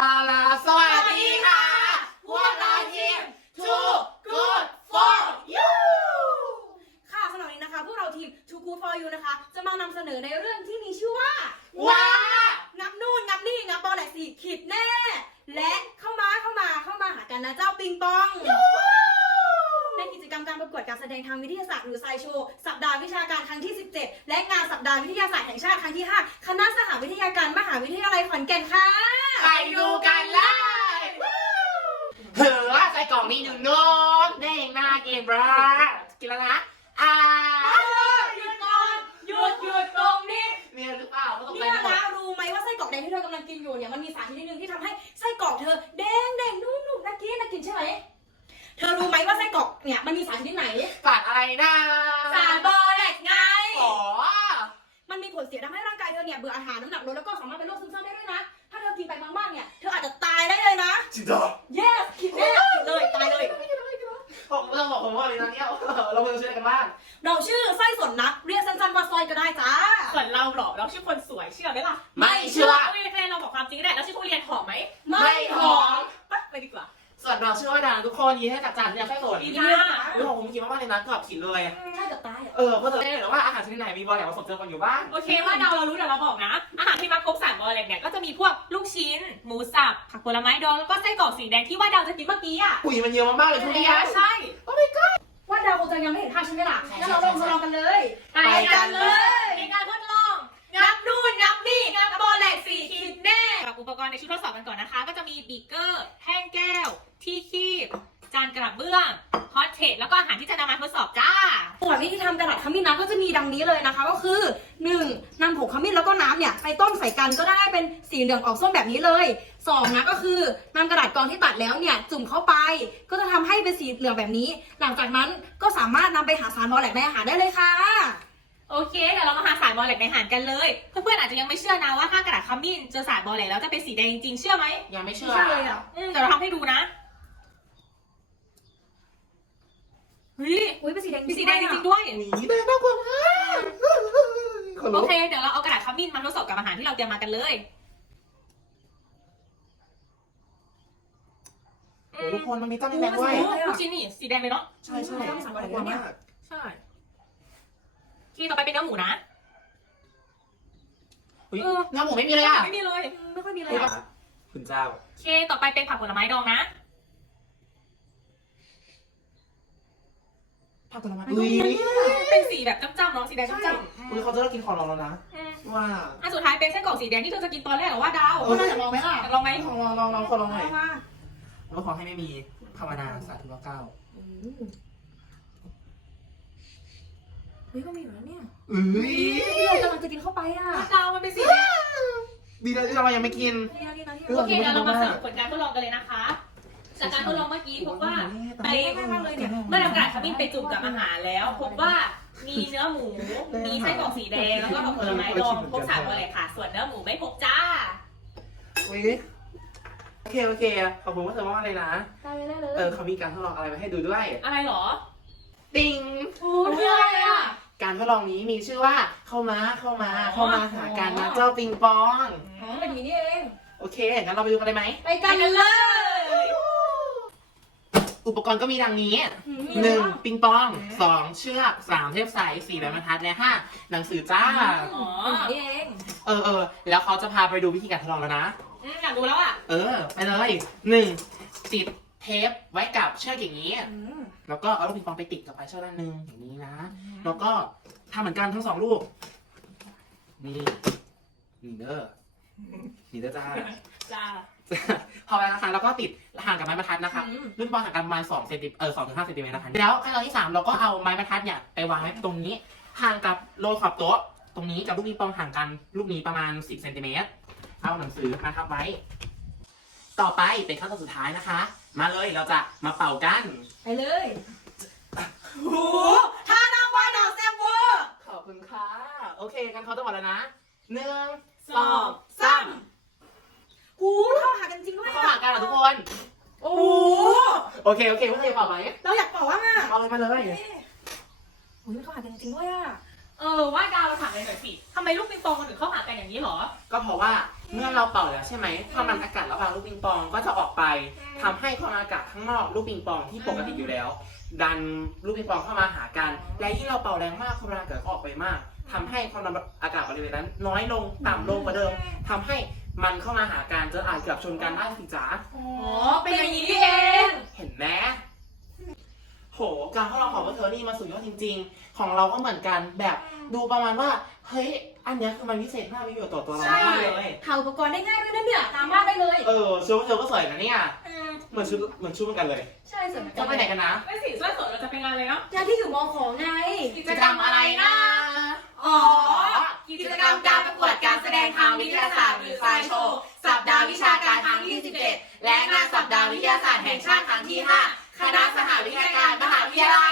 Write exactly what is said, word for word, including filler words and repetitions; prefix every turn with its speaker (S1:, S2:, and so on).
S1: าลาสวัสดีค่ะพวกเราทีม Too Good for You
S2: ค่ะสำหรับวันนี้นะคะพวกเราทีม Too Good for You นะคะจะมานำเสนอในเรื่องที่มีชื่อว่า
S1: ว้า
S2: งับนู่นงับนี่งับบอลไหนสี่ขีดแน่และเข้ามาเข้ามาเข้ามาหากันนะเจ้าปิงปองในกิจกรรมการประกวดการแสดงทางวิทยาศาสตร์หรือไซโชว์สัปดาห์วิชาการครั้งที่สิบเจ็ดและงานสัปดาห์วิทยาศาสตร์แห่งชาติครั้งที่ห้าคณะสหวิทยาการมหาวิทยาลัยขอนแก่นค่ะ
S1: ไปดูกันเลยเฮ้อใส่กล่องนี้หนึ่งนกแดงน่ากินบรากินแล้วนะอ่า
S2: หยุดก่อนหยุดหยุดตรงนี้
S1: เนี่ยหรือเปล่าก็ต้องไป
S2: เนี่ย
S1: หมด
S2: นะรู้ไหมว่าไส้กรอกแดงที่เธอกำลังกินอยู่เนี่ยมันมีสารชนิดหนึ่งที่ทำให้ไส้กรอกเธอแดงแดงนุ่มๆน่ากินน่ากินใช่ไหมเธอรู้ไหมว่าไส้กรอกเนี่ยมันมีสารชนิดไหน
S1: สารอะไรนะ
S2: สารบอแลกไง
S1: อ๋อ
S2: มันมีผลเสียทำให้ร่างกายเธอเนี่ยเบื่ออาหารน้ำหนักลดแล้วก็สามารถเป็นโรคซึมเศร้าได้ด้วยนะถ้าเธอกินไปมากๆเนี่ยเธออาจจะตายได้เลยนะ
S1: จริงเหรอ
S2: yes คิดแน่คิดเลยตายเลย
S1: ผมไม่ต้องบอกผมว่าอะไรนะเนี่ยเราไปชื่ออะไรกันบ้าง
S2: เราชื่อไส้สนนะเรียกสั้นๆว่าซอยก็ได้จ้า
S3: ส่วนเราเหรอเราชื่อคนสวยเชื่อไหมล่ะ
S1: ไม่เชื่อ
S3: ไม่มีใครเราบอกความจริงแหละแล้วชื่อผู้เรียนหอมไหม
S1: ไม่หอม
S3: ไปไปดีกว่า
S1: ส่วนเราเชื่อว่าดังทุกคนยินให้จากจานเนี่ยแค่ส่วน
S3: ดี
S1: เ
S3: นะ
S1: รื่องของผมคิดว่าเลยนะเกือบขินเลย
S2: ใช่เกือบตายอ่ะ
S1: เออก็จะได้เห็นว่าอาหารชนิดไหนมีบอลแหลมผสมเจอกันอยู่บ้าง
S3: โอเคว่าเราเรารู้แต่เราบอกนะ อาหารที่มักพบสารบอแลกเนี่ยก็จะมีพวกลูกชิ้น หมูสับผักผลไม้ดองแล้วก็ไส้กรอกสีแดงที่ว่าดาวจะกินเมื่อกี้อ่ะ
S1: ปุ๋ยมันเยอะมากๆเลยทุเรียน
S3: ใช่
S2: ว่าดาวคงจะยังไม่เห็นภาพใช่ไหมล่ะงั้นเราลองทดลองกันเลย
S3: ไปกันเลยในการทดลองงับนู่นงับนี่งับบอแลกสี่ขีดแน่กับอุปกรณ์ในชุดทดสอบกันก่อนนะคะ ก็จะมีบีเกอร์แท่งแก้ว ที่คีบจานกระเบื้องฮอตเทสแล้วก็อาหารที่จะนำมาทดสอบจ้า
S2: ส่วนวิธีทำกระดาษขมิ้นนะก็จะมีดังนี้เลยนะคะก็คือหนึ่งนำผงขมิ้นแล้วก็น้ำเนี่ยไปต้มใส่กันก็ได้เป็นสีเหลืองออกส้มแบบนี้เลยสองนะก็คือนำกระดาษกรองที่ตัดแล้วเนี่ยจุ่มเข้าไป ก็จะทำให้เป็นสีเหลืองแบบนี้ หลังจากนั้นก็สามารถนำไปหาสารบอแลกในอาหารได้เลยค่ะ
S3: โอเคเดี๋ยวเรามาหาสารบอแลกในอาหารกันเลย เพื่อนๆอาจจะยังไม่เชื่อนะว่าถ้ากระดาษขมิ้นเจอสารบอแลกแล้วจะเป็นสีแดงจริงๆเชื่อไหม
S1: ยังไม่เชื่อ
S2: ใช่เลยอ่ะ
S3: อืมเดี๋ยวเราทำให้ดูนะเฮ้ย
S2: อุ้ยเป็นสีแดง
S3: มีสีแดงจริงๆด้วย
S1: หนีได้มากกว่าคน
S3: โอ
S1: ลุก
S3: เคเดี๋ยวเราเอากระดาษขมิ้นมาทดสอบกับอาหารที่เราเตรียมมากันเลย
S1: โอ้ทุกคนมันมีตั้งแดงด้วย
S3: ลูกชิ้นนี่สีแดงเลยเนาะ
S1: ใช่ใช่สำคัญมาก
S3: ใช่ทีต่อไปเป็นเนื้อหมูนะ
S1: เฮ้ยเนื้อหมูไม่มีเลยอ่ะ
S3: ไม่มีเลย
S2: ไม่ค่อยมีเลยอะ
S1: คุณเจ้า
S3: โอเคต่อไปเป็นผักผลไม้ดองนะ
S1: ผักผลไม้อุ้ย
S3: เป็นสีแบบจ้ำๆเนาะสีแดงจ้ำ
S1: อุ้ยเขาจะเลิกกินของเราแล้วนะ
S3: ๆอืม
S1: ว่า
S3: อันสุดท้ายเป็นไส้กรอกสีแดงที่เธอจะกินตอนแรกเหรอว่าดาว
S1: เอ
S2: ก็น่าจะลองไหมล่ะ
S3: อยากลองไหม
S1: ลองลองลองลองคนลองหน่อย
S2: เอามา
S1: แล้วขอให้ไม่มีภาวนาสาธุเก้า
S2: เฮ้ยก็มีอยู่แล้วเนี่ย
S1: เอ้ย
S2: ที่เรากำลังจะกินเข้าไปอ่ะ
S3: ว่าดาวมันเป็นสีแดง
S1: ดีนะที่เรายังไม่กิน
S2: นี่นะนี่นะนี่
S1: เออ
S3: โอเคเดี๋ยวเรามาสรุปผลการทดลองกันเลยนะคะ จากการทดลองเมื่อกี้พบว่าไป
S2: ง่ายมากเลยเนี่ย
S3: เมื่อนำกระดาษขมิ้นไปจุ่มกับอาหารแล้ว พบว่ามีเนื้อหมู มีไส้กรอกสีแดงแล้วก็ผักผลไม้ดองพบสารบอแลกค่ะ ส่วนเนื้อหมูไม่พบจ้า
S1: อุ้ยโอเคโอเคขอบคุณว่าเธอว่าอะไรนะ
S2: ได้เลยได้เลย
S1: เออเขามีการทดลองอะไรมาให้ดูด้วย
S3: อะไรหรอ
S1: ติง
S2: โอ้ยคืออะไรอ่ะ
S1: การทดลองนี้มีชื่อว่าเข้ามาเข้ามาเข้ามาหากันนะเจ้าปิงปอง
S2: อ๋อเป็นอย่างนี้นี่เอง
S1: โอเคงั้นเราไปดูกันเลยไหม
S2: ไปกันเลย
S1: อุปกรณ์ก็มีดังนี้
S2: อืม
S1: หนึ่งปิงปองสองเชือกสามเทปใสสี่ใบบรรทัดและห้าหนังสือจ้า
S3: อ๋อ
S2: เป็นอย่างนี้เอง
S1: เออเออแล้วเขาจะพาไปดูวิธีการทดลองแล้วนะ
S3: อืมอยากดูแล้วอ่ะ
S1: เออไปเลยหนึ่งติดเทปไว้กับเชือกอย่างนี้
S2: อืม
S1: แล้วก็เอาลูกปิงปองไปติดกับปลายเชือกด้านหนึ่งอย่างนี้นะ แล้วก็ทำเหมือนกันทั้งสองลูก นี่นี่เด้อนี่เด้อจ้า
S3: จ้า
S1: พอไปนะคะแล้วก็ติดห่างกับไม้บรรทัดนะคะลูกปิงปองห่างกันประมาณสองเซนติเออสองถึงห้าเซนติเมตรนะคะแล้วขั้นตอนที่สามเราก็เอาไม้บรรทัดเนี่ยไปวางไว้ตรงนี้ห่างกับโรยขอบโต๊ะตรงนี้กับลูกปิงปองห่างกันลูกนี้ประมาณสิบเซนติเมตรเอาหนังสือมาทับไว้ ต่อไปเป็นขั้นตอนสุดท้ายนะคะ มาเลยเราจะมาเป่ากัน
S2: ไปเลยโอ้ท่านั่งว่าหนาวแซ่บเวอร์
S1: ขอบคุณค่ะ โอเคกันเขาจะหมดแล้วนะหนึ่ง
S3: สองสาม
S2: หูเข้าหากันจริงด้วย
S1: เข้าหากันเหรอทุกคน
S2: โอ้โห
S1: โอเค โอเคเพื่อนๆเป่าไหม
S2: เราอยากบอกว่าอ่ะ
S1: เอาเลยมาเลย
S2: อุ้ยเข้าหากันจริงด้วยอ่ะ
S3: เออว่าดาวเราถามเลยหน่อยสิทำไมลูกปิงปองมันถึงเข้าหากันอย่างนี้หรอ
S1: ก็เพราะว่าเมื่อเราเป่าแล้วใช่ไหมความดันอากาศระหว่างลูกปิงปองก็จะออกไปทำให้ความดันอากาศข้างนอกลูกปิงปองที่ปกติอยู่แล้ว ดันลูกปิงปองเข้ามาหากัน และยิ่งเราเป่าแรงมากความดันอากาศก็ออกไปมากทำให้ความดันอากาศบริเวณนั้น น้อยลงต่ำลงกว่าเดิมทำให้มันเข้ามาหากันจนอาจเกือบชนกันได้สิจ๊ะ
S3: อ๋อ เป็นอย่างนี้นี่เอง
S1: เห็นไหมโหการทดลองของพวกเธอนี่มาสุดยอดจริง ๆ ของเราก็เหมือนกันแบบดูประมาณว่าเฮ้ยอันเนี้ยคือมันพิเศษมากมีประโยชน์ต่อตัวเรามากเลย
S2: หาอุปกรณ์ได้ง่ายด้วยนะเนี่ยตามบ้านได้เลย
S1: เออชุดพวกเธอก็สวยนะเนี่ย
S3: อืม
S1: เหมือนชุดเหมือนชุดเหมือนกันเลย
S2: ใช่สวยเหมือนกั
S1: จะ
S2: น
S1: ไปไหนกันนะ
S3: ไม่สิสวยสดเราจะไปงานเลยเนาะ
S2: งานที่อยู่มอของไง
S3: กิจกรรมอะไรนะ
S2: อ๋อ
S3: กิจกรรมการประกวดการแสดงทางวิทยาศาสตร์หรือไซโชว์สัปดาห์วิชาการครั้งที่สิบเจ็ดและงานสัปดาห์วิทยาศาสตร์แห่งชาติครั้งที่ห้าคณะสหวิทยาการมหาวิทยาลัย